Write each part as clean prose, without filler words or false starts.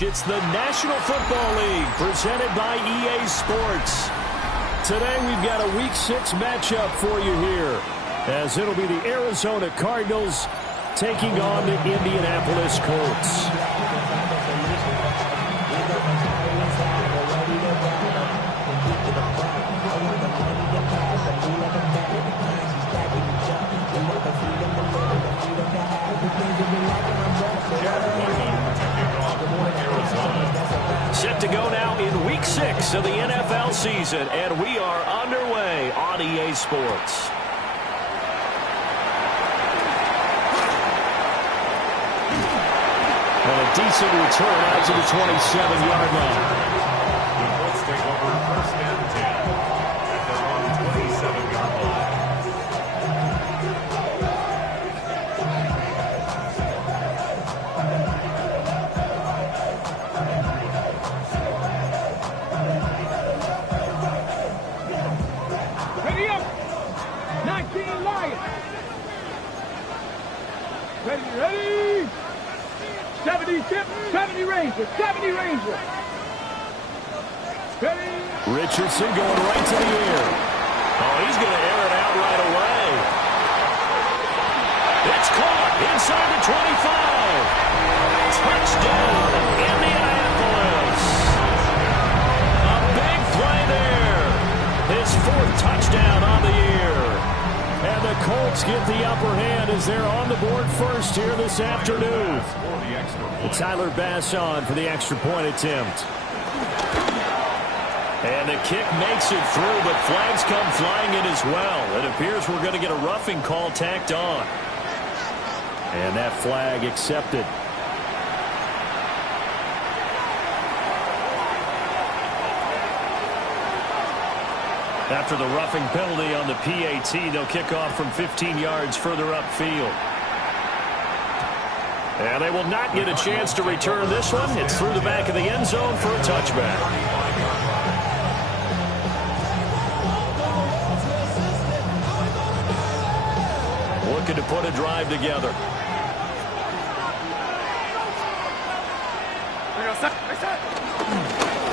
It's the National Football League presented by EA Sports. Today we've got a Week 6 matchup for you here, as it'll be the Arizona Cardinals taking on the Indianapolis Colts. Set to go now in Week 6 of the NFL season, and we are underway on EA Sports. And a decent return out to the 27-yard line. The Colts take over first and 10 at their own 27-yard line. Ready up! 19 Lions! Ready! 70 Rangers! 70 Rangers! Ready! Richardson going right to the air. Oh, he's going to air it out right away. It's caught inside the 25. Touchdown, Indianapolis. A big play there. His 4th touchdown on the year. And the Colts get the upper hand as they're on the board first here this afternoon. Tyler Bass on for the extra point attempt. And the kick makes it through, but flags come flying in as well. It appears we're going to get a roughing call tacked on. And that flag accepted. After the roughing penalty on the PAT, they'll kick off from 15 yards further upfield. And they will not get a chance to return this one. It's through the back of the end zone for a touchback. Looking to put a drive together.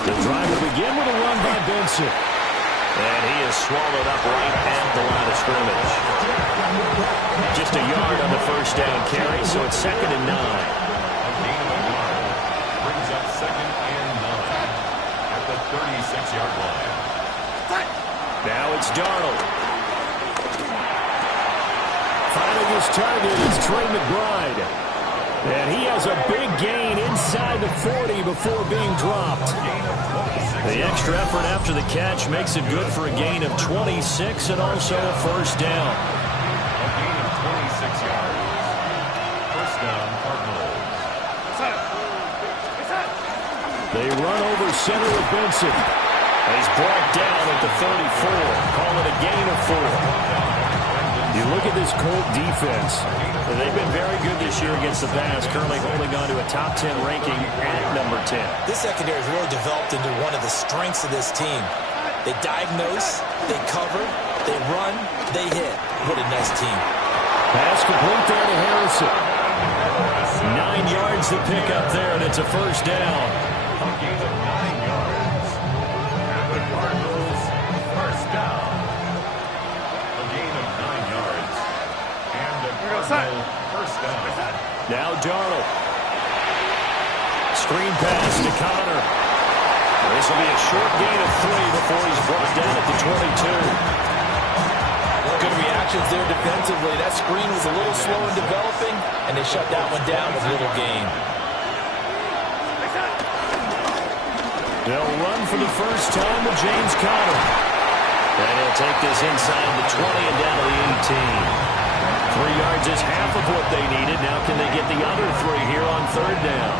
The drive will begin with a run by Benson. And he is swallowed up right at the line of scrimmage. Just a yard on the first down carry, so it's 2nd and 9. A gain of a yard brings up 2nd and 9 at the 36-yard line. Now it's Darnold. Finding his target is Trey McBride. And he has a big gain inside the 40 before being dropped. The extra effort after the catch makes it good for a gain of 26 and also a first down. A gain of 26 yards. First down, Cardinals. They run over center with Benson. He's brought down at the 34. Call it a gain of 4. You look at this Colt defense. They've been very good this year against the pass, currently holding on to a top 10 ranking at number 10. This secondary has really developed into one of the strengths of this team. They diagnose, they cover, they run, they hit. What a nice team. Pass complete there to Harrison. 9 9 yards to pick up there, and it's a first down. A gain of 9 yards. And the Cardinals first down. A gain of 9 yards. And the Cardinals first down. Now Darnold. Screen pass to Connor. This will be a short gain of 3 before he's brought down at the 22. Good reactions there defensively. That screen was a little slow in developing, and they shut that one down with little gain. They'll run for the first time with James Conner. And he'll take this inside the 20 and down to the 18. 3 yards is half of what they needed. Now can they get the other 3 here on third down?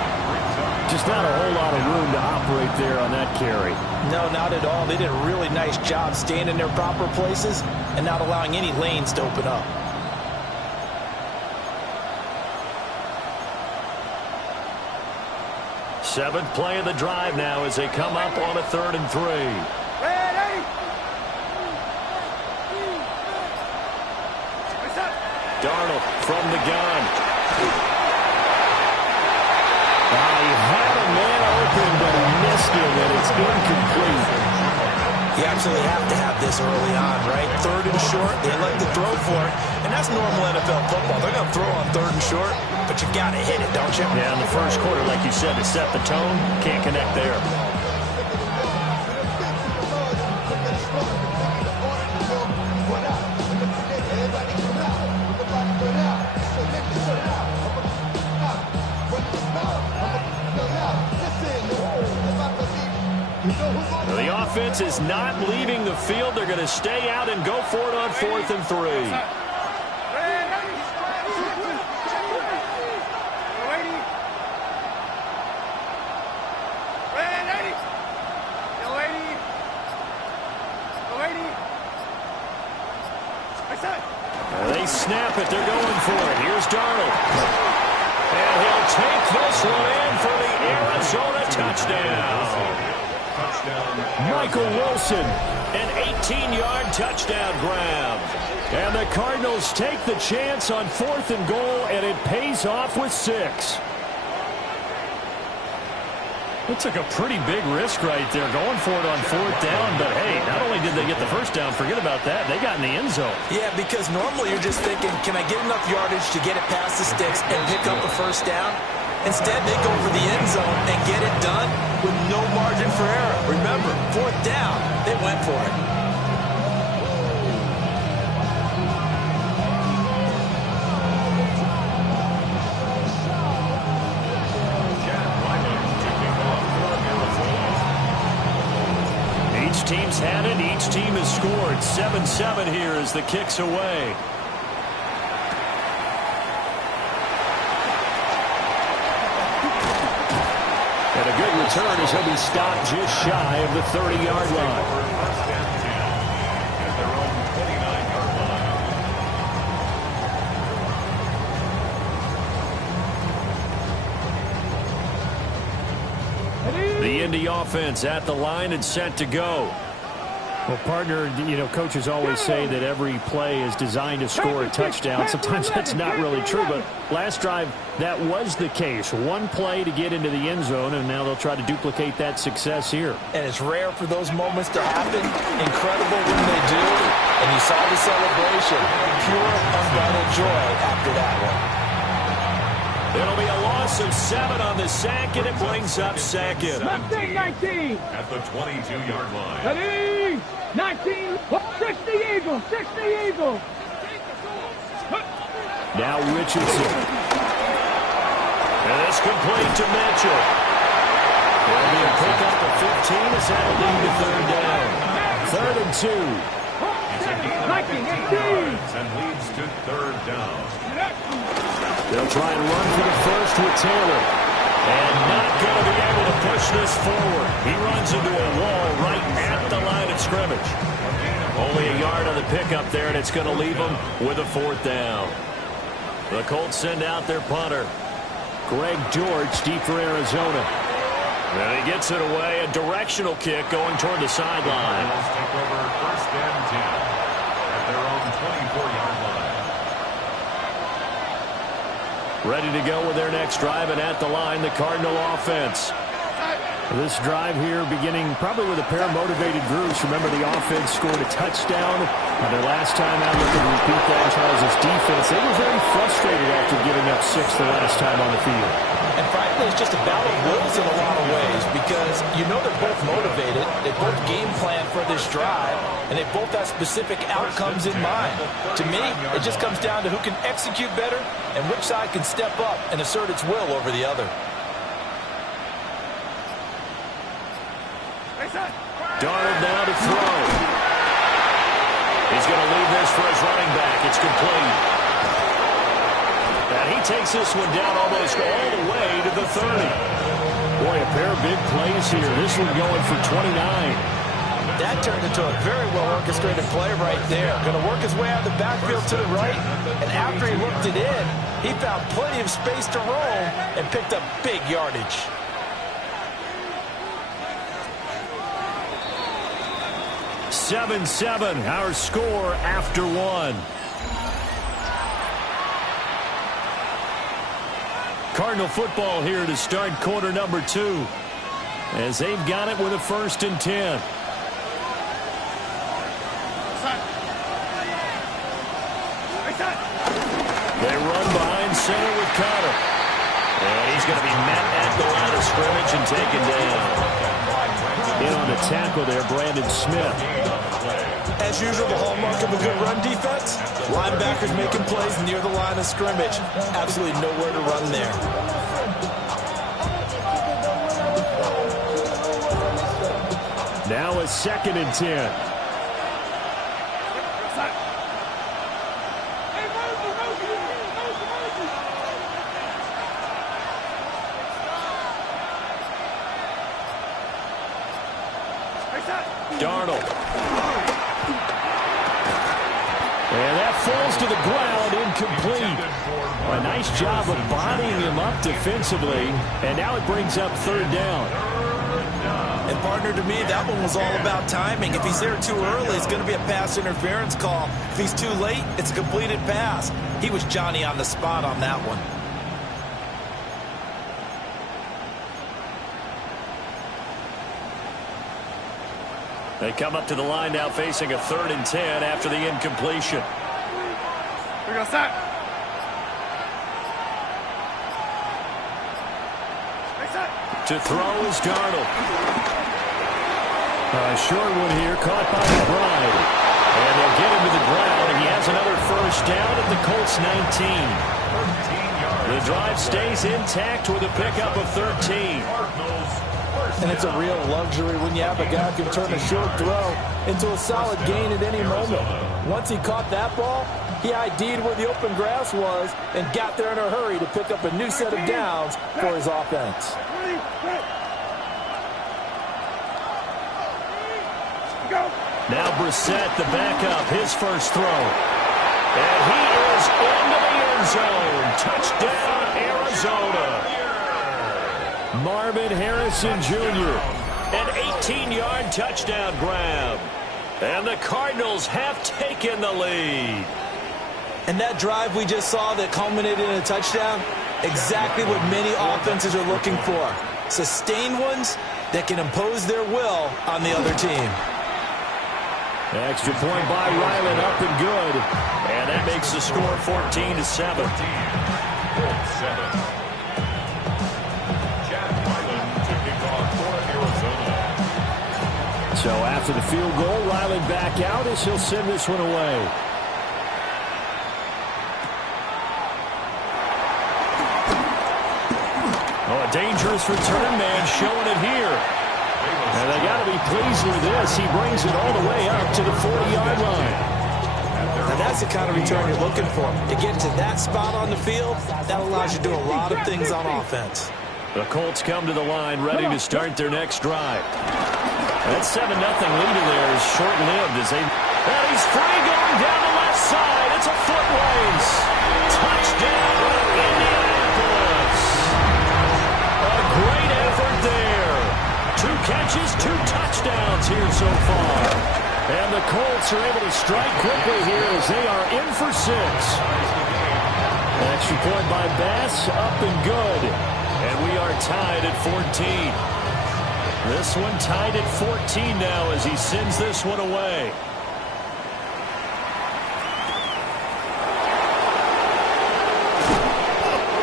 Just not a whole lot of room to operate there on that carry. No, not at all. They did a really nice job staying in their proper places and not allowing any lanes to open up. Seventh play of the drive now as they come up on a 3rd and 3. Ready? Darnold from the gun. He had a man open, but he missed him, and it's incomplete. You absolutely have to have this early on, right? 3rd and short, they like to throw for it, and that's normal NFL football. They're going to throw on 3rd and short, but you got to hit it, don't you? Yeah, in the first quarter, like you said, to set the tone, can't connect there. The offense is not leaving the field. They're going to stay out and go for it on 4th and 3. They snap it. They're going for it. Here's Darnold. And he'll take this one in for the Arizona touchdown. Michael Wilson, an 18-yard touchdown grab. And the Cardinals take the chance on 4th and goal, and it pays off with 6. It took a pretty big risk right there going for it on 4th down, but hey, not only did they get the first down, forget about that, they got in the end zone. Yeah, because normally you're just thinking, can I get enough yardage to get it past the sticks and pick up a first down? Instead, they go for the end zone and get it done with no margin for error. Remember, 4th down, they went for it. Each team's had it. Each team has scored. 7-7 here as the kick's away. And a good return as he'll be stopped just shy of the 30-yard line. First and 10 at their own 29-yard line. The Indy offense at the line and set to go. Well, partner, you know, coaches always say that every play is designed to score a touchdown. Sometimes that's not really true, but last drive, that was the case. One play to get into the end zone, and now they'll try to duplicate that success here. And it's rare for those moments to happen. Incredible when they do. And you saw the celebration. Pure, unbridled joy after that one. It'll be a loss of 7 on the sack, and it brings up second. Left side 19. At the 22-yard line. Ready? 19. 60 Eagles. 60 Eagles. Now Richardson. And it's complete to Mitchell. There'll be a pickup of 15 as that'll lead to 3rd down. 3rd and 2. It's a gain of 15 yards and leads to 3rd down. They'll try and run for the first with Taylor. And not going to be able to push this forward. He runs into a wall right at the line of scrimmage. Only a yard on the pickup there, and it's going to leave them with a 4th down. The Colts send out their punter. Greg George deep for Arizona. And he gets it away. A directional kick going toward the sideline. Cardinals take over 1st and 10 at their own 24-yard line. Ready to go with their next drive, and at the line, the Cardinal offense. This drive here beginning probably with a pair of motivated groups. Remember, the offense scored a touchdown. Their last time out, looking to repeat that. Charles' defense, they were very frustrated after giving up 6 the last time on the field. And frankly, it's just a battle of wills in a lot of ways because you know they're both motivated. They both game plan for this drive, and they both have specific outcomes in mind. To me, it just comes down to who can execute better and which side can step up and assert its will over the other. Darnold now to throw. He's going to leave this for his running back. It's complete. And he takes this one down almost all the way to the 30. Boy, a pair of big plays here. This one going for 29. That turned into a very well-orchestrated play right there. Going to work his way out of the backfield to the right. And after he looked it in, he found plenty of space to roam and picked up big yardage. 7-7, our score after one. Cardinal football here to start quarter number 2, as they've got it with a 1st and 10. They run behind center with Connor. And he's going to be met at the line of scrimmage and taken down. In on the tackle there, Brandon Smith. As usual, the hallmark of a good run defense, linebackers making plays near the line of scrimmage. Absolutely nowhere to run there. Now a 2nd and 10. Darnold. And that falls to the ground, incomplete. A nice job of bodying him up defensively, and now it brings up 3rd down. And partner, to me, that one was all about timing. If he's there too early, it's going to be a pass interference call. If he's too late, it's a completed pass. He was Johnny on the spot on that one. They come up to the line now facing a 3rd and 10 after the incompletion. We're going to start. To throw is Darnold. Short one here, caught by McBride. And they'll get him to the ground, and he has another 1st down at the Colts 19. The drive stays intact with a pickup of 13. And it's a real luxury when you have a guy who can turn a short throw into a solid gain at any moment. Once he caught that ball, he ID'd where the open grass was and got there in a hurry to pick up a new set of downs for his offense. Now Brissett, the backup, his first throw. And he is into the end zone. Touchdown, Arizona. Marvin Harrison Jr., an 18-yard touchdown grab. And the Cardinals have taken the lead. And that drive we just saw that culminated in a touchdown, exactly what many offenses are looking for. Sustained ones that can impose their will on the other team. Extra point by Ryland, up and good. And that makes the score 14-7. So after the field goal, Ryland back out as he'll send this one away. Oh, a dangerous return man showing it here. And they got to be pleased with this. He brings it all the way up to the 40-yard line. And that's the kind of return you're looking for. To get to that spot on the field, that allows you to do a lot of things on offense. The Colts come to the line ready to start their next drive. That 7-0 lead there is short-lived as they... And he's free going down the left side. It's a foot race. Touchdown, Indianapolis. A great effort there. 2 catches, 2 touchdowns here so far. And the Colts are able to strike quickly here as they are in for 6. extra point by Bass, up and good. And we are tied at 14. This one tied at 14 now as he sends this one away.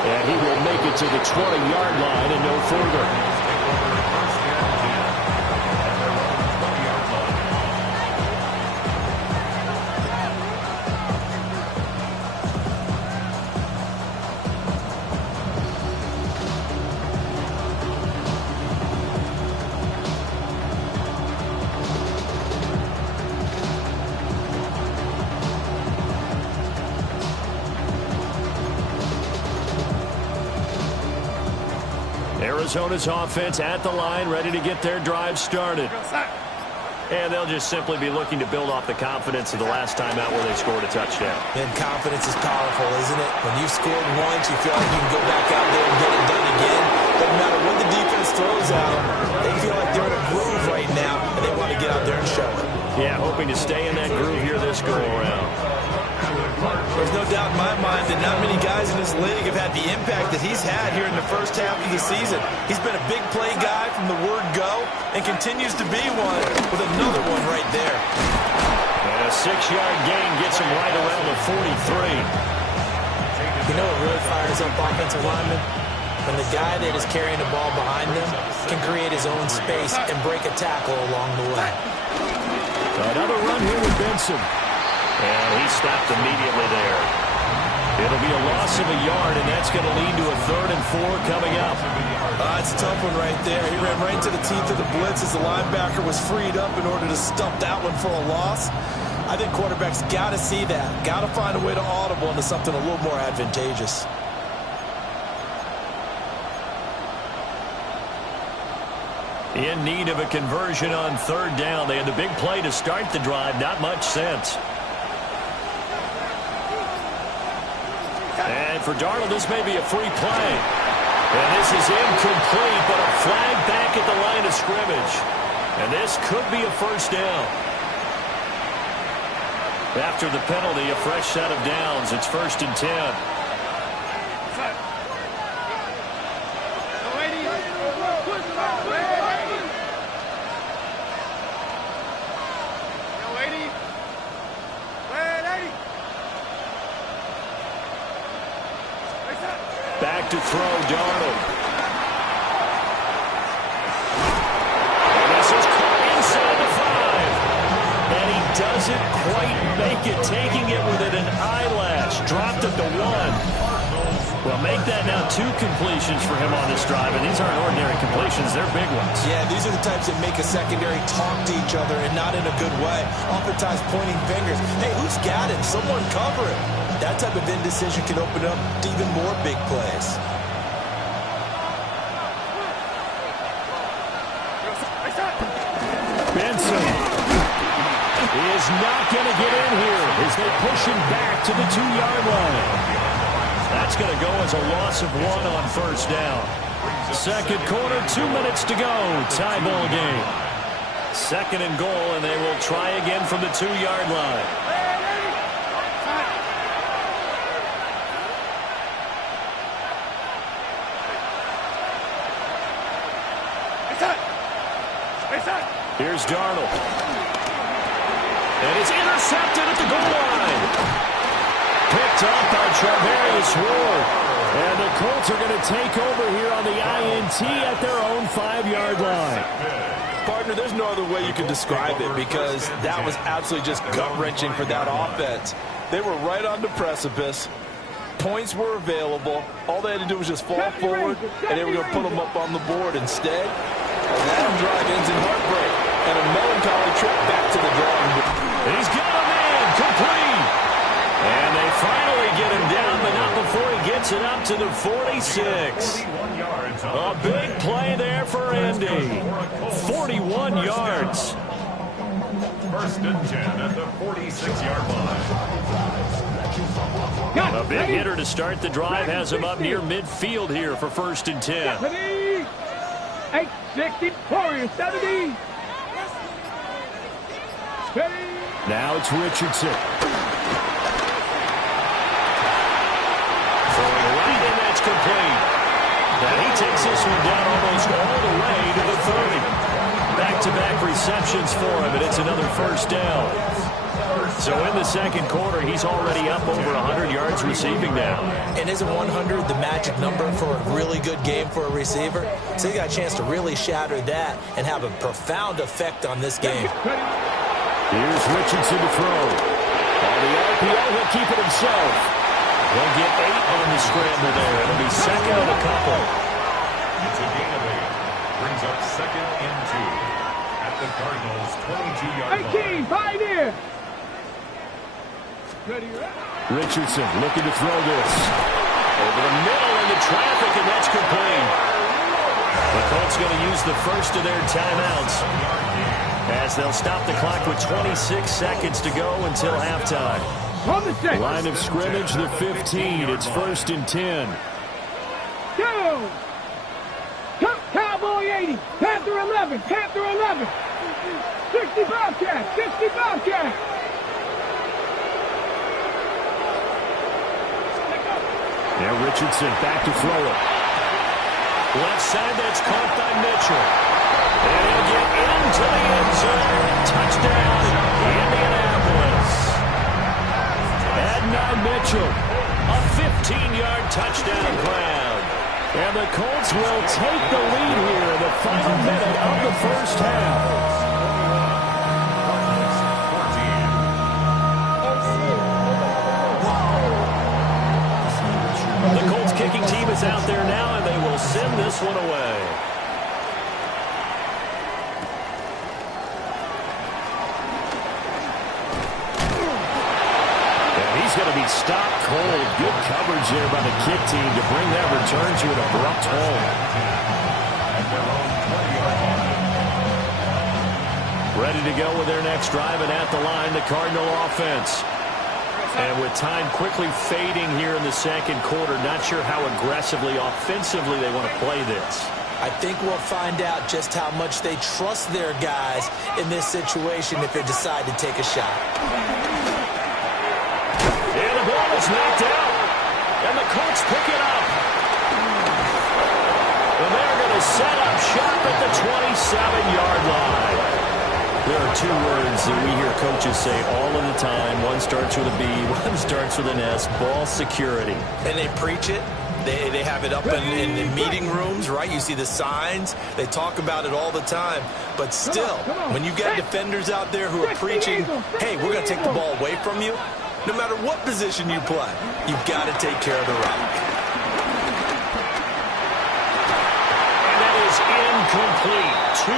And he will make it to the 20-yard line and no further. Arizona's offense at the line, ready to get their drive started. And they'll just simply be looking to build off the confidence of the last time out where they scored a touchdown. And confidence is powerful, isn't it? When you've scored once, you feel like you can go back out there and get it done again. Doesn't matter what the defense throws out, they feel like they're in a groove right now, and they want to get out there and show it. Yeah, hoping to stay in that groove here this go-around. There's no doubt in my mind that not many guys in this league have had the impact that he's had here in the first half of the season. He's been a big play guy from the word go and continues to be one with another one right there. And a 6-yard gain gets him right around the 43. You know what really fires up offensive linemen? When the guy that is carrying the ball behind them can create his own space and break a tackle along the way. Another run here with Benson. And he stopped immediately there. It'll be a loss of a yard, and that's going to lead to a 3rd and 4 coming up. It's a tough one right there. He ran right into the teeth of the blitz as the linebacker was freed up in order to stump that one for a loss. I think quarterbacks got to see that. Got to find a way to audible into something a little more advantageous. In need of a conversion on 3rd down. They had the big play to start the drive. Not much sense. And for Darnold, this may be a free play. And this is incomplete, but a flag back at the line of scrimmage. And this could be a 1st down. After the penalty, a fresh set of downs. It's 1st and 10. Back to throw, Darnold. And this is caught inside the 5. And he doesn't quite make it, taking it with an eyelash. Dropped at the 1. Well, make that now 2 completions for him on this drive. And these aren't ordinary completions. They're big ones. Yeah, these are the types that make a secondary talk to each other and not in a good way. Oftentimes pointing fingers. Hey, who's got him? Someone cover him. That type of indecision can open up to even more big plays. Benson is not going to get in here as they push him back to the 2-yard line. That's going to go as a loss of 1 on 1st down. 2nd quarter, 2 minutes to go. Tie ball game. 2nd and goal, and they will try again from the 2-yard line. Here's Darnold. And it's intercepted at the goal line. Picked up by Charvarius Ward. And the Colts are going to take over here on the INT at their own 5-yard line. Partner, there's no other way you can describe it because that was absolutely just gut-wrenching for that offense. They were right on the precipice. Points were available. All they had to do was just fall forward, and they were going to put them up on the board. Instead, a long drive ends in heartbreak and a melancholy trip back to the drawing board. He's got a man complete. And they finally get him down, but not before he gets it up to the 46. A big play there for Indy. 41 yards. 1st and 10 at the 46-yard line. A big hitter to start the drive has him up near midfield here for 1st and 10. 864, 70. Now it's Richardson. For that's complete. Now he takes this one down almost all the way to the 30. Back-to-back receptions for him, and it's another first down. So in the second quarter, he's already up over 100 yards receiving now. And isn't 100 the magic number for a really good game for a receiver? So he got a chance to really shatter that and have a profound effect on this game. Here's Richardson to throw. On the RPO, he'll keep it himself. They'll get 8 on the scramble there. It'll be second and a couple. It's a gain of 8. Brings up second and 2 at the Cardinals' 22-yard line. 18, pioneer. Richardson looking to throw this. Over the middle into traffic, and that's complete. The Colts going to use the first of their timeouts as they'll stop the clock with 26 seconds to go until halftime. Line of scrimmage, the 15. It's 1st and 10. Go! Cowboy 80, Panther 11, Panther 11. 60 Bobcat, 60 Bobcat. Now Richardson back to throw it. Left side, that's caught by Mitchell. And he'll get into the end zone. Touchdown, Indianapolis. Adnan Mitchell, a 15-yard touchdown grab. And the Colts will take the lead here in the final minute of the first half. The Colts kicking team is out there now, and they will send this one away. And he's going to be stopped cold. Good coverage there by the kick team to bring that return to an abrupt halt. Ready to go with their next drive, and at the line, the Cardinal offense. And with time quickly fading here in the second quarter, not sure how aggressively, offensively they want to play this. I think we'll find out just how much they trust their guys in this situation if they decide to take a shot. And the ball is knocked out. And the Colts pick it up. And they're going to set up shop at the 27-yard line. There are 2 words that we hear coaches say all of the time. One starts with a B, one starts with an S, ball security. And they preach it. They have it up in meeting rooms, right? You see the signs. They talk about it all the time. But still, when you get defenders out there who are preaching, hey, we're going to take the ball away from you, no matter what position you play, you've got to take care of the rock. Incomplete. 2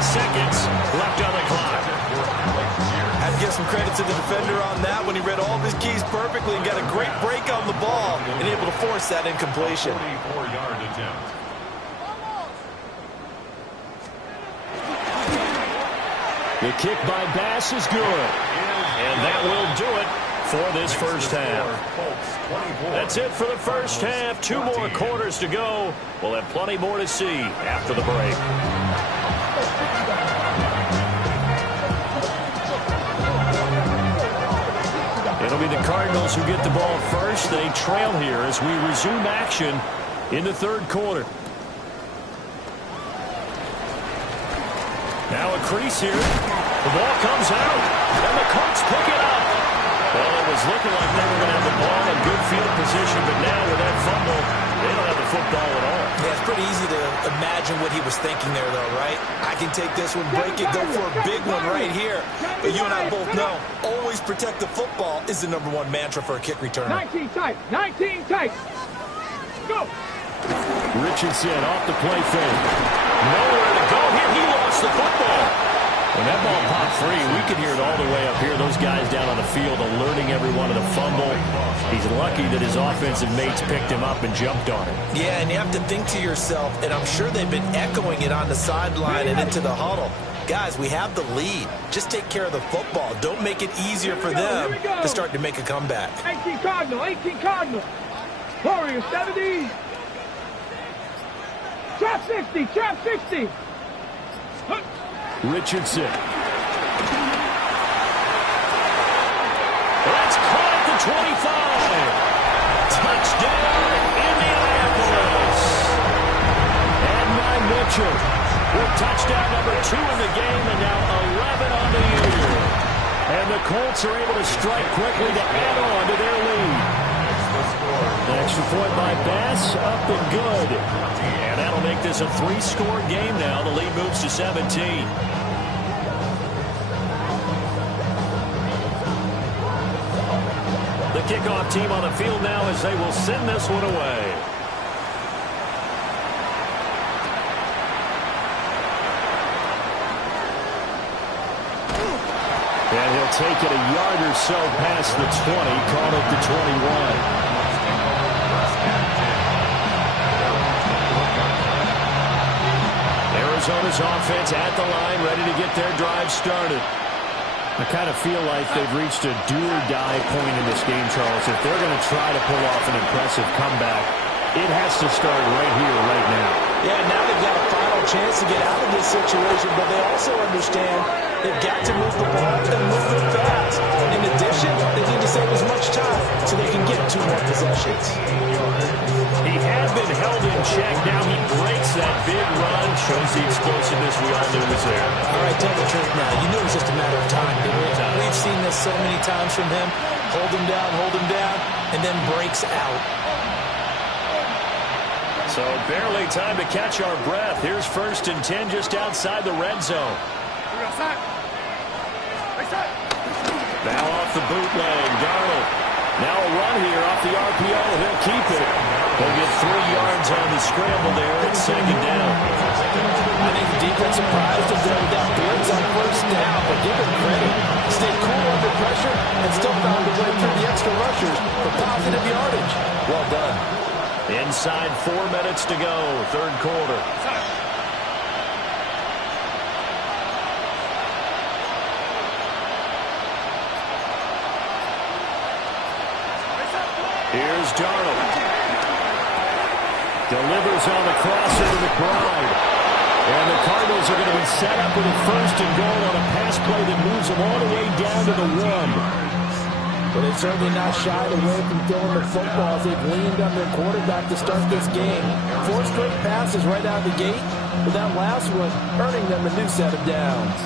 seconds left on the clock. I have to give some credit to the defender on that when he read all of his keys perfectly and got a great break on the ball and able to force that incompletion. 44-yard attempt. The kick by Bass is good. And that will do it for this first half. That's it for the first half. 2 more quarters to go. We'll have plenty more to see after the break. It'll be the Cardinals who get the ball first. They trail here as we resume action in the third quarter. Now a crease here. The ball comes out, and the Colts pick it up. Well, it was looking like they were going to have the ball in good field position, but now with that fumble, they don't have the football at all. Yeah, it's pretty easy to imagine what he was thinking there, though, right? I can take this one, break it, go for a big one right here. But you and I both know, always protect the football is the #1 mantra for a kick returner. 19 tight, 19 tight. Go. Richardson off the play fake. Nowhere to go here. He lost the football. When that ball popped free, we could hear it all the way up here. Those guys down on the field alerting everyone of the fumble. He's lucky that his offensive mates picked him up and jumped on him. Yeah, and you have to think to yourself, and I'm sure they've been echoing it on the sideline and into the huddle. Guys, we have the lead. Just take care of the football. Don't make it easier for them to start to make a comeback. 18 Cardinal, 18 Cardinal. Warriors, 70. Trap 60, trap 60. Richardson. That's caught at the 25. Touchdown, Indianapolis. Mitchell with touchdown number 2 in the game, and now 11 on the year. And the Colts are able to strike quickly to add on to their lead. An extra point by Bass, up and good. And that'll make this a 3-score game now. The lead moves to 17. The kickoff team on the field now as they will send this one away. And he'll take it a yard or so past the 20, call it the 21. Arizona's offense at the line, ready to get their drive started. I kind of feel like they've reached a do-or-die point in this game, Charles. If they're going to try to pull off an impressive comeback, it has to start right here, right now. Yeah, now they've got a final chance to get out of this situation, but they also understand they've got to move the ball and move it fast. In addition, they need to save as much time so they can get 2 more possessions. He had been held in check. Now he breaks that big run. Shows the explosiveness we all knew was there. All right, tell the truth now. You knew it was just a matter of time, didn't we? We've seen this so many times from him. Hold him down, and then breaks out. So barely time to catch our breath. Here's 1st and 10 just outside the red zone. Now off the bootleg, Darnold. Now a run here off the RPO. He'll keep it. He'll get 3 yards on the scramble there. It's 2nd down. I think the defense surprised him there with that blitz on 1st down, but give him credit. Stayed cool under pressure and still found a way through the extra rushers for positive yardage. Well done. Inside 4 minutes to go, 3rd quarter. Here's Darnold. Delivers on the crosser to McBride. And the Cardinals are going to be set up with a 1st and goal on a pass play that moves them all the way down to the 1. But they've certainly not shied away from throwing the football as they've leaned on their quarterback to start this game. 4 straight passes right out of the gate, with that last one earning them a new set of downs.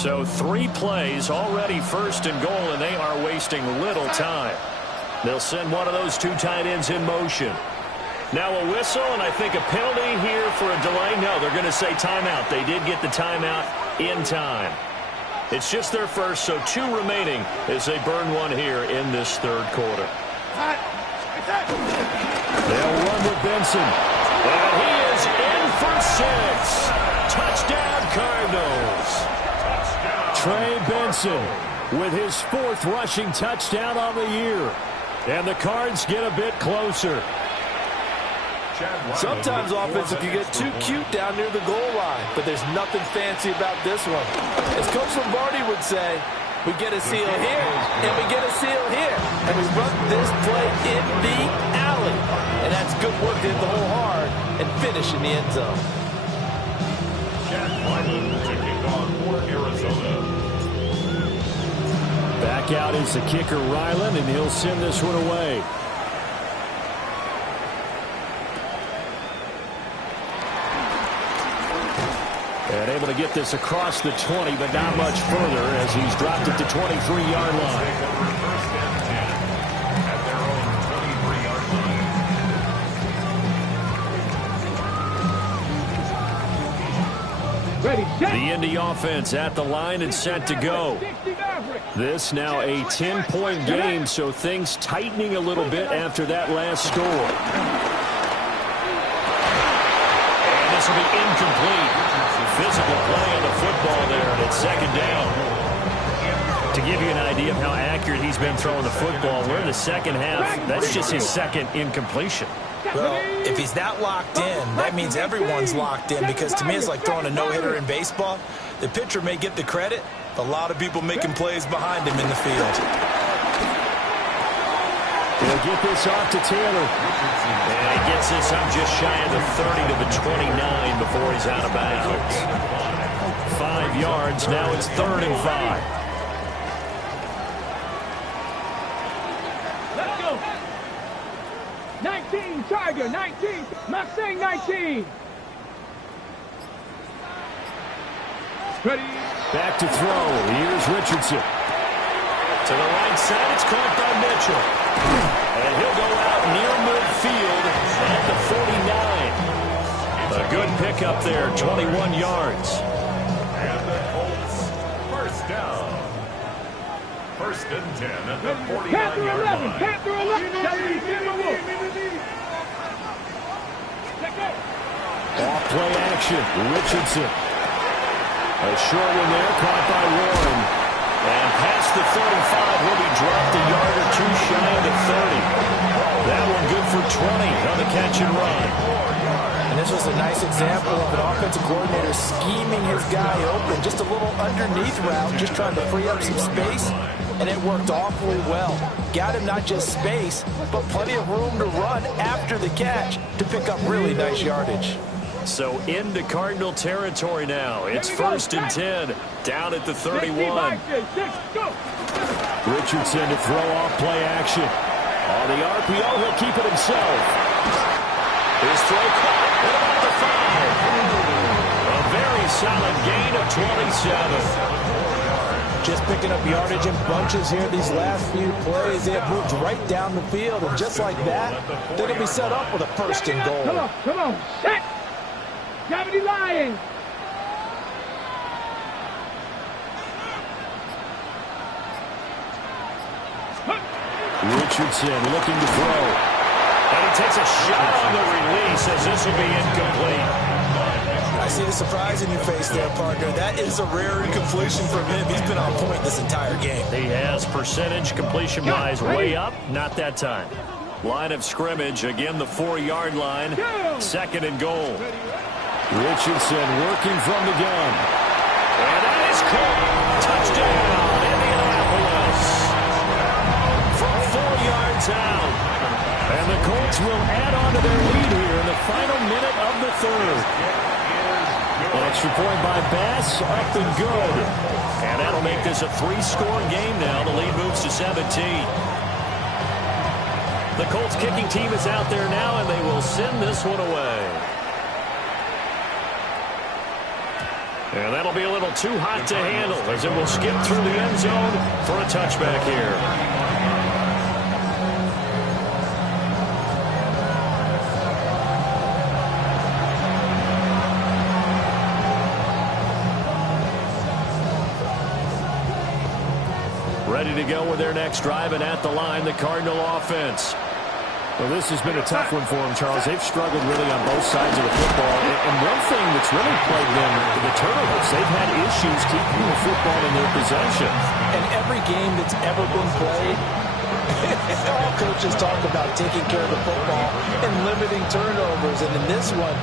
So 3 plays, already 1st and goal, and they are wasting little time. They'll send one of those 2 tight ends in motion. Now a whistle, and I think a penalty here for a delay. No, they're going to say timeout. They did get the timeout in time. It's just their first, so 2 remaining as they burn one here in this 3rd quarter. They'll run with Benson. And he is in for 6. Touchdown, Cardinals. Trey Benson with his 4th rushing touchdown on the year. And the Cards get a bit closer. Sometimes offense, if you get too cute down near the goal line, but there's nothing fancy about this one. As Coach Lombardi would say, we get a seal here, and we get a seal here, and we run this play in the alley. And that's good work to hit the hole hard and finish in the end zone. Chad Wyland to kick off for Arizona. Back out is the kicker, Ryland, and he'll send this one away. And able to get this across the 20, but not much further as he's dropped it to 23-yard line. Ready, set. The Indy offense at the line and set to go. This now a 10-point game, so things tightening a little bit after that last score. And this will be incomplete. Physical play on the football there, and it's 2nd down. To give you an idea of how accurate he's been throwing the football, we're in the 2nd half. That's just his 2nd incompletion. Well, if he's that locked in, that means everyone's locked in, because to me it's like throwing a no-hitter in baseball. The pitcher may get the credit, but a lot of people making plays behind him in the field. He'll get this off to Taylor. And he gets this up just shy of the 30 to the 29 before he's out of bounds. 5 yards. Now it's 3rd and 5. Let's go. 19, Tiger, 19. Mustang, 19. Ready. Back to throw. Here's Richardson. To the right side, it's caught by Mitchell. And he'll go out near midfield at the 49. A good pickup there, 21 yards. And the Colts, first down. 1st and 10 at the 49-yard line. Panther 11. Off play action. Richardson. A short one there, caught by Warren. And past the 35, will be dropped a yard or two shy of the 30. That one good for 20 on the catch and run. And this was a nice example of an offensive coordinator scheming his guy open. Just a little underneath route, just trying to free up some space. And it worked awfully well. Got him not just space, but plenty of room to run after the catch to pick up really nice yardage. So into Cardinal territory now. It's 1st and 10, down at the 31. Richardson to throw off play action. On the RPO, he'll keep it himself. His throw caught at about the 5. A very solid gain of 27. Just picking up yardage in bunches here these last few plays. They have moved right down the field, and just like that, they're going to be set up with a 1st and goal. Come on, set. Gravity Lions. Richardson looking to throw. And he takes a shot on the release as this will be incomplete. I see the surprise in your face there, partner. That is a rare incompletion from him. He's been on point this entire game. He has percentage completion-wise way up. Not that time. Line of scrimmage, again the 4-yard line. 2nd and goal. Richardson working from the gun. And that is caught. Touchdown, Indianapolis. From 4 yards out. And the Colts will add on to their lead here in the final minute of the 3rd. An extra point by Bass, up and good. And that'll make this a 3-score game now. The lead moves to 17. The Colts kicking team is out there now, and they will send this one away. And that'll be a little too hot to handle as it will skip through the end zone for a touchback here. Ready to go with their next drive, and at the line, the Cardinal offense. Well, this has been a tough one for them, Charles. They've struggled really on both sides of the football. And one thing that's really plagued them, the turnovers. They've had issues keeping the football in their possession. And every game that's ever been played, all coaches talk about taking care of the football and limiting turnovers. And in this one,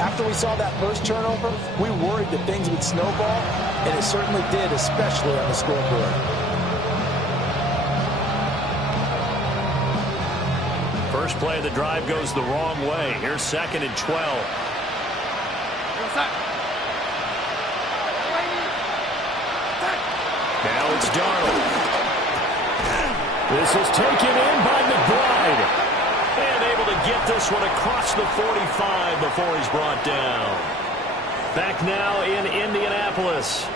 after we saw that first turnover, we worried that things would snowball, and it certainly did, especially on the scoreboard. First play of the drive goes the wrong way. Here's 2nd and 12. Now it's Darnold. This is taken in by McBride. And able to get this one across the 45 before he's brought down. Back now in Indianapolis.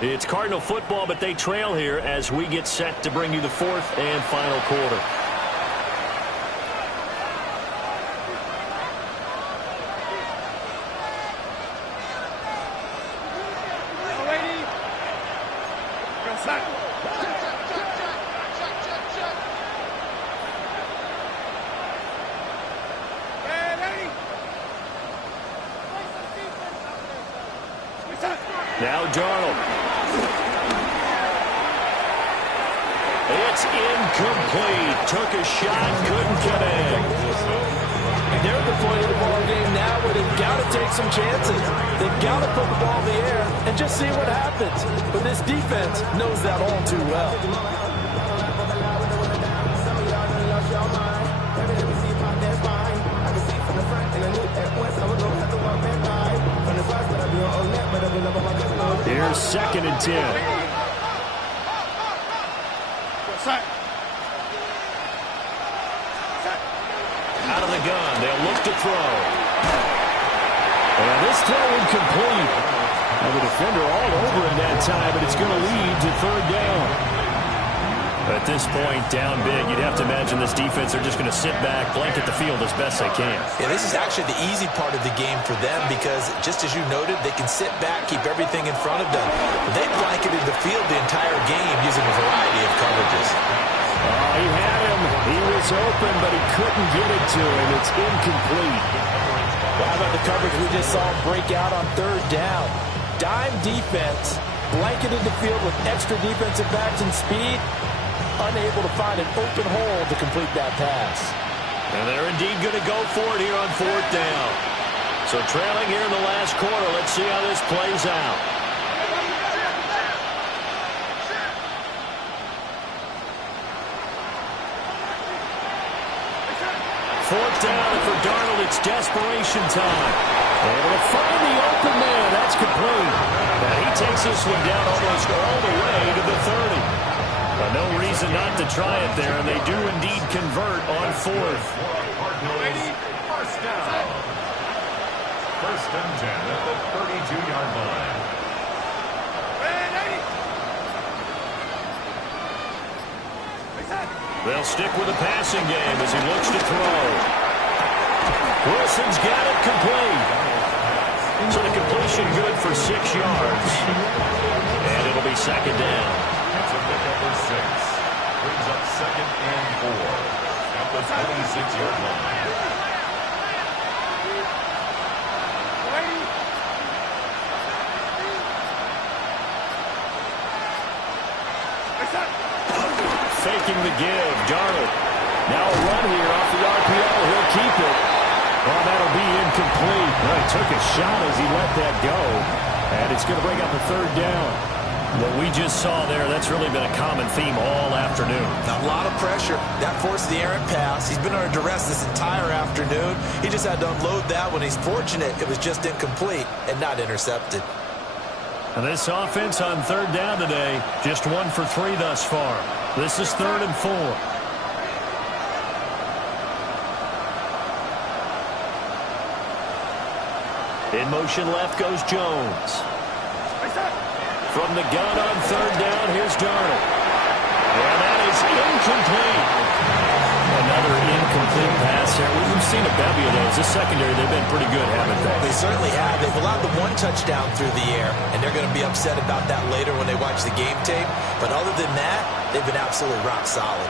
It's Cardinal football, but they trail here as we get set to bring you the 4th and final quarter. Now Darnold. It's incomplete. Took a shot, couldn't connect. And they're at the point of the ball game now where they've got to take some chances. They've got to put the ball in the air and just see what happens. But this defense knows that all too well. here, 2nd and 10. Out of the gun, they'll look to throw. And this throw incomplete. Now the defender all over him that time, but it's going to lead to 3rd down. At this point, down big, you'd have to imagine this defense are just going to sit back, blanket the field as best they can. Yeah, this is actually the easy part of the game for them because, just as you noted, they can sit back, keep everything in front of them. They blanketed the field the entire game using a variety of coverages. Oh, he had him. He was open, but he couldn't get it to him. It's incomplete. Well, how about the coverage we just saw break out on 3rd down? Dime defense, blanketed the field with extra defensive backs and speed, unable to find an open hole to complete that pass. And they're indeed going to go for it here on 4th down. So trailing here in the last quarter, let's see how this plays out. 4th down, and for Darnold, it's desperation time. Able to find the open man. That's complete. And he takes this one down almost all the way to the 30. But no reason not to try it there, and they do indeed convert on 4th. First down. 1st and 10 at the 32-yard line. They'll stick with the passing game as he looks to throw. Wilson's got it complete. So the completion good for 6 yards. And it'll be 2nd down. That's a pickup for 6. Brings up 2nd and 4 at the 26-yard line. Faking the give, Darnold. Now a run here off the RPO. He'll keep it. Oh, that'll be incomplete. Well, he took a shot as he let that go. And it's going to bring up a 3rd down. What we just saw there, that's really been a common theme all afternoon. A lot of pressure. That forced the errant pass. He's been under duress this entire afternoon. He just had to unload that one. He's fortunate it was just incomplete and not intercepted. And this offense on 3rd down today, just 1 for 3 thus far. This is 3rd and 4. In motion left goes Jones. From the gun on 3rd down, here's Darnold. And that is incomplete. Another incomplete pass there. We've seen a bevy of those. This secondary, they've been pretty good, haven't they? They certainly have. They've allowed the 1 touchdown through the air, and they're going to be upset about that later when they watch the game tape. But other than that, they've been absolutely rock solid.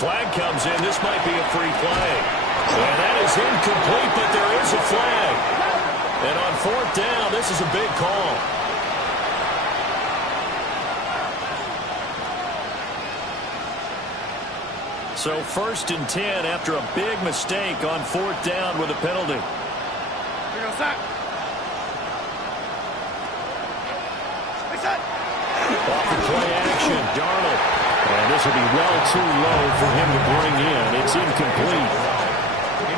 Flag comes in. This might be a free play. And that is incomplete, but there is a flag. And on 4th down, this is a big call. So 1st and 10 after a big mistake on 4th down with a penalty. Off the play action, Darnold. And this will be well too low for him to bring in. It's incomplete.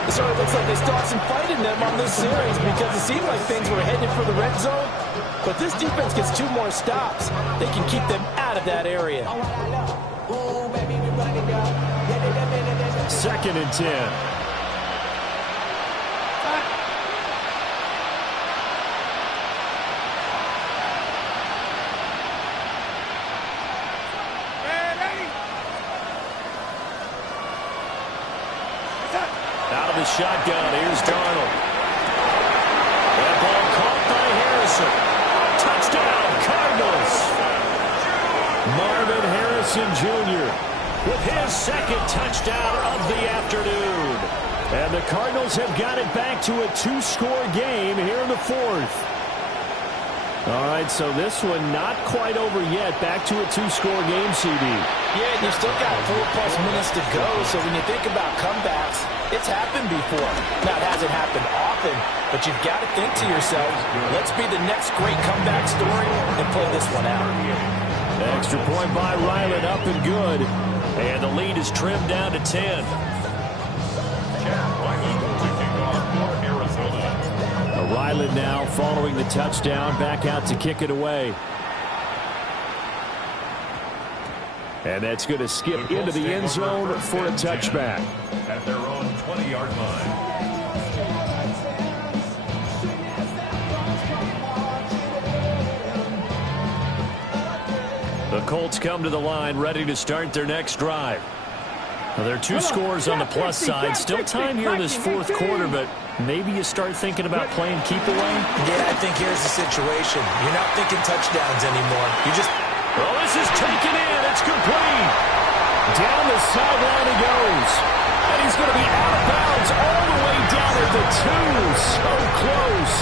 It sort of looks like they still have some fight in them on this series because it seemed like things were headed for the red zone. But this defense gets 2 more stops. They can keep them out of that area. 2nd and 10. Out of the shotgun, here's Darnold. That ball caught by Harrison. Touchdown, Cardinals. Marvin Harrison Jr. with his 2nd touchdown of the afternoon. And the Cardinals have got it back to a 2-score game here in the 4th. All right, so this one not quite over yet. Back to a 2-score game, CD. Yeah, and you've still got 4+ minutes to go, so when you think about comebacks, it's happened before. Now, it hasn't happened often, but you've got to think to yourself, let's be the next great comeback story and play this one out. Extra point by Ryland, up and good. And the lead is trimmed down to 10. Chad Ryland to kick off for Arizona. Ryland now following the touchdown, back out to kick it away. And that's going to skip into the end zone for a touchback. At their own 20-yard line. The Colts come to the line, ready to start their next drive. Now, there are two scores on the plus side. Still time here in this fourth quarter, but maybe you start thinking about playing keep away? Yeah, I think here's the situation. You're not thinking touchdowns anymore. You just... Well, this is taken in. It's complete. Down the sideline he goes. And he's going to be out of bounds all the way down at the 2. So close.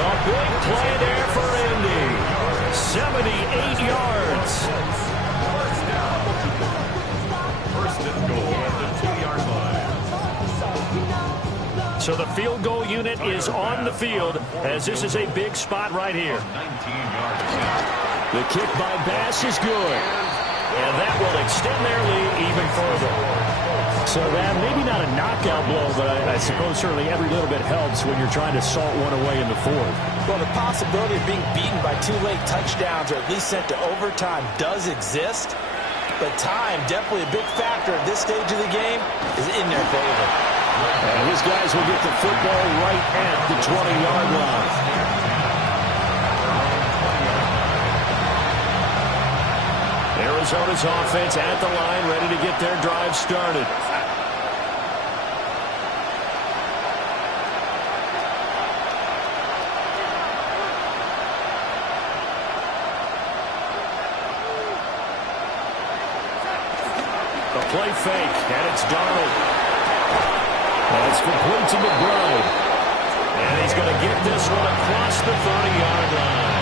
A big play there for Indy. 78 yards. First down. First and goal at the 2-yard line. So the field goal unit is on the field as this is a big spot right here. 19 yards. The kick by Bass is good. And that will extend their lead even further. So that maybe not a knockout blow, but I suppose certainly every little bit helps when you're trying to salt one away in the fourth. Well, the possibility of being beaten by 2 late touchdowns or at least sent to overtime does exist. But time, definitely a big factor at this stage of the game, is in their favor. And his guys will get the football right at the 20-yard line. Arizona's offense at the line, ready to get their drive started. The play fake, and it's Darnold. That's complete to McBride. And he's going to get this one across the 30-yard line.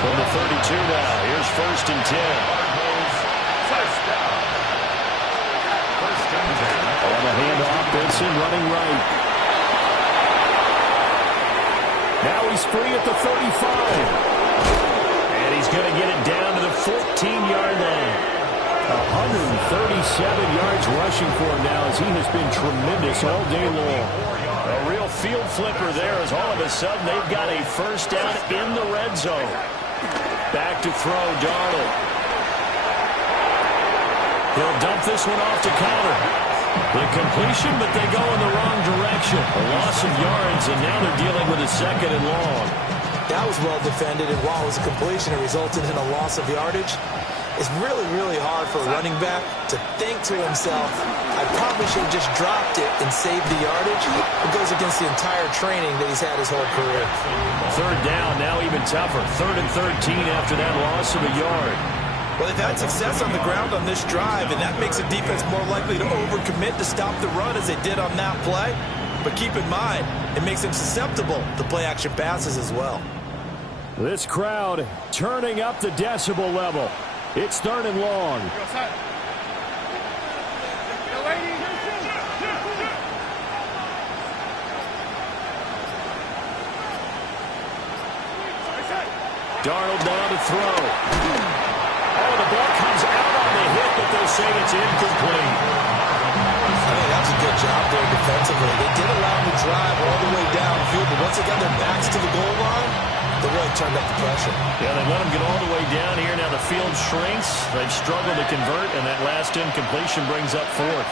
From the 32 now, here's 1st and 10. First down. First and 10. On the handoff, Benson running right. Now he's free at the 35. And he's going to get it down to the 14-yard line. 137 yards rushing for him now as he has been tremendous all day long. A real field flipper there as all of a sudden they've got a first down in the red zone. Back to throw, Darnold. He'll dump this one off to counter. The completion, but they go in the wrong direction. A loss of yards, and now they're dealing with a 2nd and long. That was well defended, and while it was a completion, it resulted in a loss of yardage. It's really, really hard for a running back to think to himself, I probably should have just dropped it and saved the yardage. It goes against the entire training that he's had his whole career. 3rd down, now even tougher. 3rd and 13 after that loss of a yard. Well, they've had success on the ground on this drive, and that makes a defense more likely to overcommit to stop the run as they did on that play. But keep in mind, it makes them susceptible to play-action passes as well. This crowd turning up the decibel level. It's 3rd and long. Darnold now to throw. Oh, the ball comes out on the hit, but they'll say it's incomplete. I mean, that was a good job there defensively. They did allow him to drive all the way downfield, but once they got their backs to the goal line, they really turned up the pressure. Yeah, they let him get all the way down here. Now the field shrinks. They've struggled to convert, and that last incompletion brings up 4th.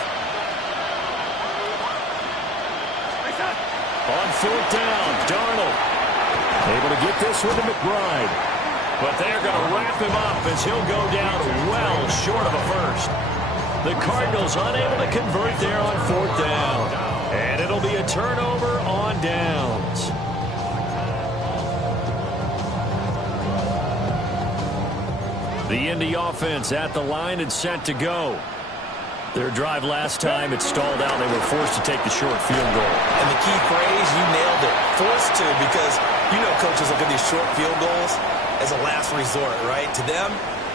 On 4th down, Darnold able to get this one to McBride. But they're going to wrap him up as he'll go down well short of a first. The Cardinals unable to convert there on 4th down. And it'll be a turnover on downs. The Indy offense at the line and set to go. Their drive last time, it stalled out. They were forced to take the short field goal. And the key phrase, you nailed it. Forced to, because you know coaches look at these short field goals as a last resort, right? To them,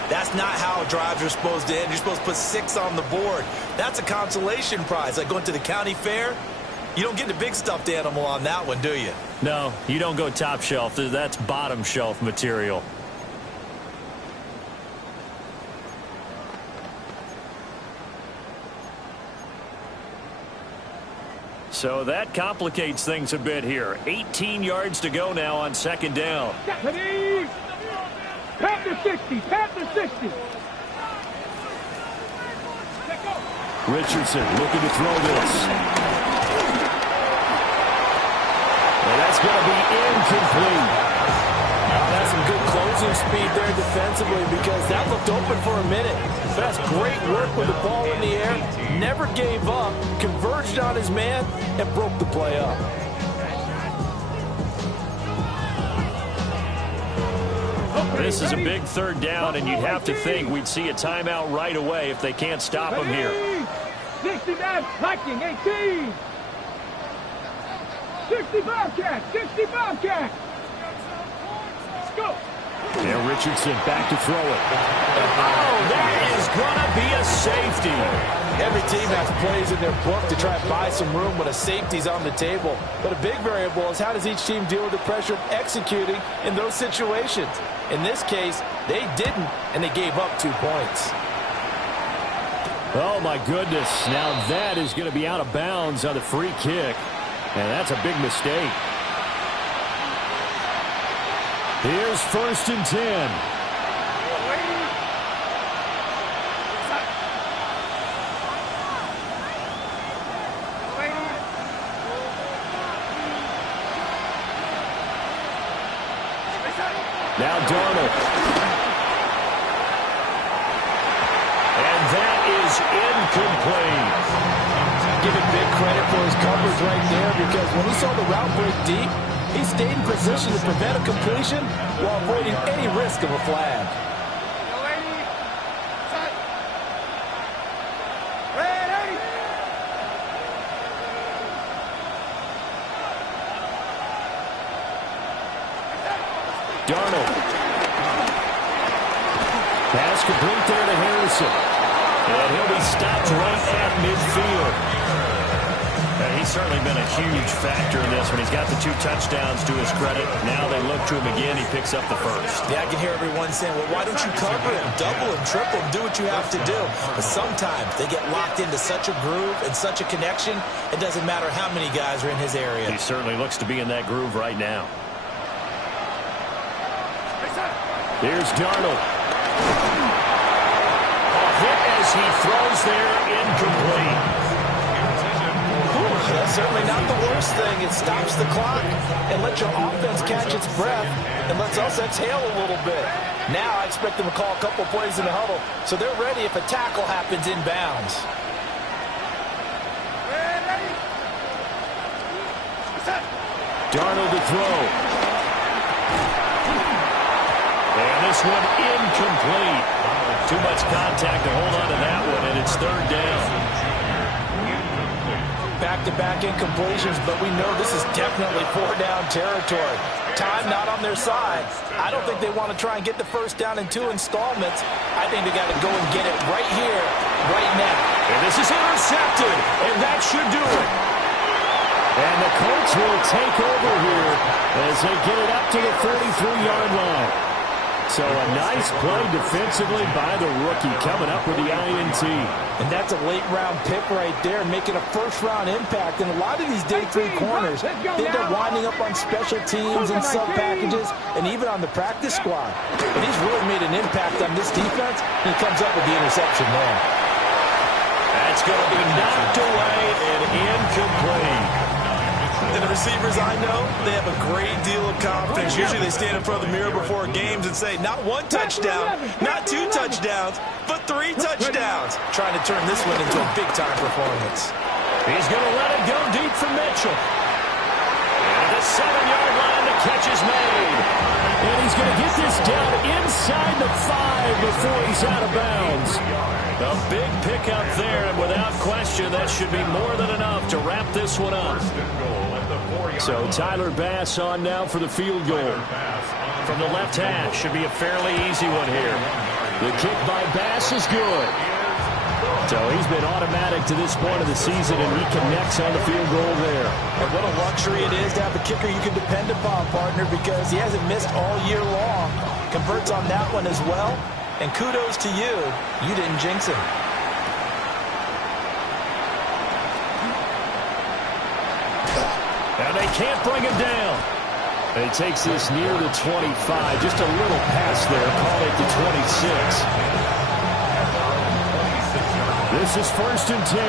that's not how drives are supposed to end. You're supposed to put 6 on the board. That's a consolation prize. Like going to the county fair, you don't get the big stuffed animal on that one, do you? No, you don't go top shelf. That's bottom shelf material. So that complicates things a bit here. 18 yards to go now on second down. Ready? Panther 60, Panther 60. Richardson looking to throw this. And that's going to be incomplete. That's some good closing speed there defensively because that looked open for a minute. But that's great work with the ball in the air. Never gave up, converged on his man, and broke the play up. This is a big third down, and you'd have to think we'd see a timeout right away if they can't stop him here. 69, Viking, 18. 60 Bobcat, 60 Bobcat. Let's go. And Richardson back to throw it. Oh, that is going to be a safety. Every team has plays in their book to try and buy some room when a safety's on the table. But a big variable is how does each team deal with the pressure of executing in those situations. In this case, they didn't, and they gave up 2 points. Oh, my goodness. Now that is going to be out of bounds on the free kick. And that's a big mistake. Here's 1st and 10. Now Darnold. And that is incomplete. Give him big credit for his coverage right there because when he saw the route break deep, he stayed in position to prevent a completion while avoiding any risk of a flag. Darnold. Pass complete there to Harrison. And he'll be stopped right at midfield. And he's certainly been a huge factor in this when he's got the 2 touchdowns to his credit. Now they look to him again. He picks up the first. Yeah, I can hear everyone saying, well, why don't you cover him, double him, triple him, do what you have to do. But sometimes they get locked into such a groove and such a connection, it doesn't matter how many guys are in his area. He certainly looks to be in that groove right now. Here's Darnold. A hit as he throws there, incomplete. That's certainly not the worst thing. It stops the clock and lets your offense catch its breath and lets us exhale a little bit. Now I expect them to call a couple plays in the huddle so they're ready if a tackle happens inbounds. Darnold to throw. And this one incomplete. Too much contact to hold on to that one, and it's 3rd down. Back-to-back incompletions, but we know this is definitely 4-down territory. Time not on their side. I don't think they want to try and get the first down in 2 installments. I think they got to go and get it right here, right now. And this is intercepted, and that should do it. And the Colts will take over here as they get it up to the 43-yard line. So a nice play defensively by the rookie coming up with the INT. And that's a late-round pick right there, making a first-round impact. And a lot of these day 3 corners, they end up winding up on special teams and sub-packages and even on the practice squad. But he's really made an impact on this defense, and he comes up with the interception there. That's going to be knocked away and incomplete. And the receivers I know, they have a great deal of confidence. Usually they stand in front of the mirror before games and say, not 1 touchdown, not 2 touchdowns, but 3 touchdowns. Trying to turn this one into a big-time performance. He's going to let it go deep for Mitchell. And the 7-yard line, the catch is made. And he's going to get this down inside the 5 before he's out of bounds. A big pickup there, and without question, that should be more than enough to wrap this one up. So Tyler Bass on now for the field goal. From the left hash, should be a fairly easy one here. The kick by Bass is good. So he's been automatic to this point of the season, and he connects on the field goal there. And what a luxury it is to have a kicker you can depend upon, partner, because he hasn't missed all year long. Converts on that one as well. And kudos to you. You didn't jinx him. can't bring him down. And he takes this near the 25. Just a little pass there. Call it the 26. This is 1st and 10.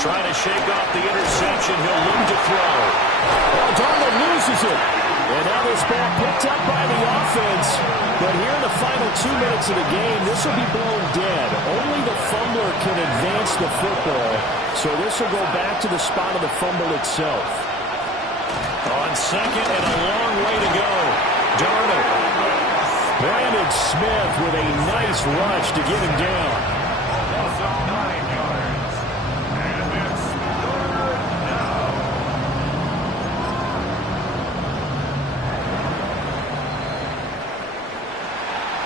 Trying to shake off the interception. He'll look to throw. Oh, Darnold loses it. And now this ball picked up by the offense. But here in the final 2 minutes of the game, this will be blown dead. Only the fumbler can advance the football. So this will go back to the spot of the fumble itself. On second and a long way to go. Darnold. Brandon Smith with a nice rush to get him down. Also 9 yards. And it's 3rd down.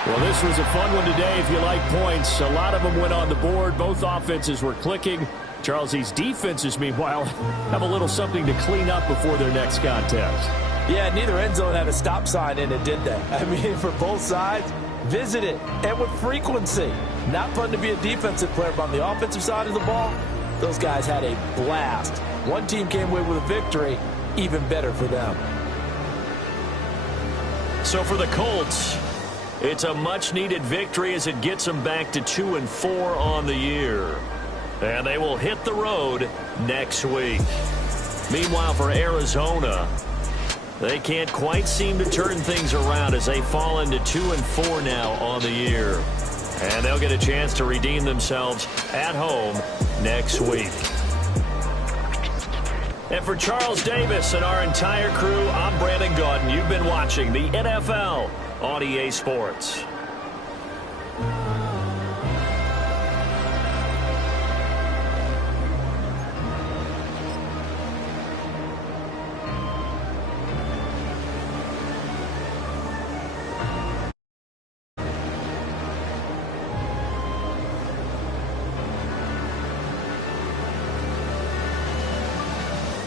Well, this was a fun one today if you like points. A lot of them went on the board. Both offenses were clicking. Charles, these defenses, meanwhile, have a little something to clean up before their next contest. Yeah, neither end zone had a stop sign in it, did they? I mean, for both sides, visit it, and with frequency. Not fun to be a defensive player, but on the offensive side of the ball, those guys had a blast. One team came away with a victory, even better for them. So for the Colts, it's a much-needed victory as it gets them back to 2-4 on the year. And they will hit the road next week. Meanwhile, for Arizona, they can't quite seem to turn things around as they fall into 2-4 now on the year. And they'll get a chance to redeem themselves at home next week. And for Charles Davis and our entire crew, I'm Brandon Gaudin. You've been watching the NFL on EA Sports.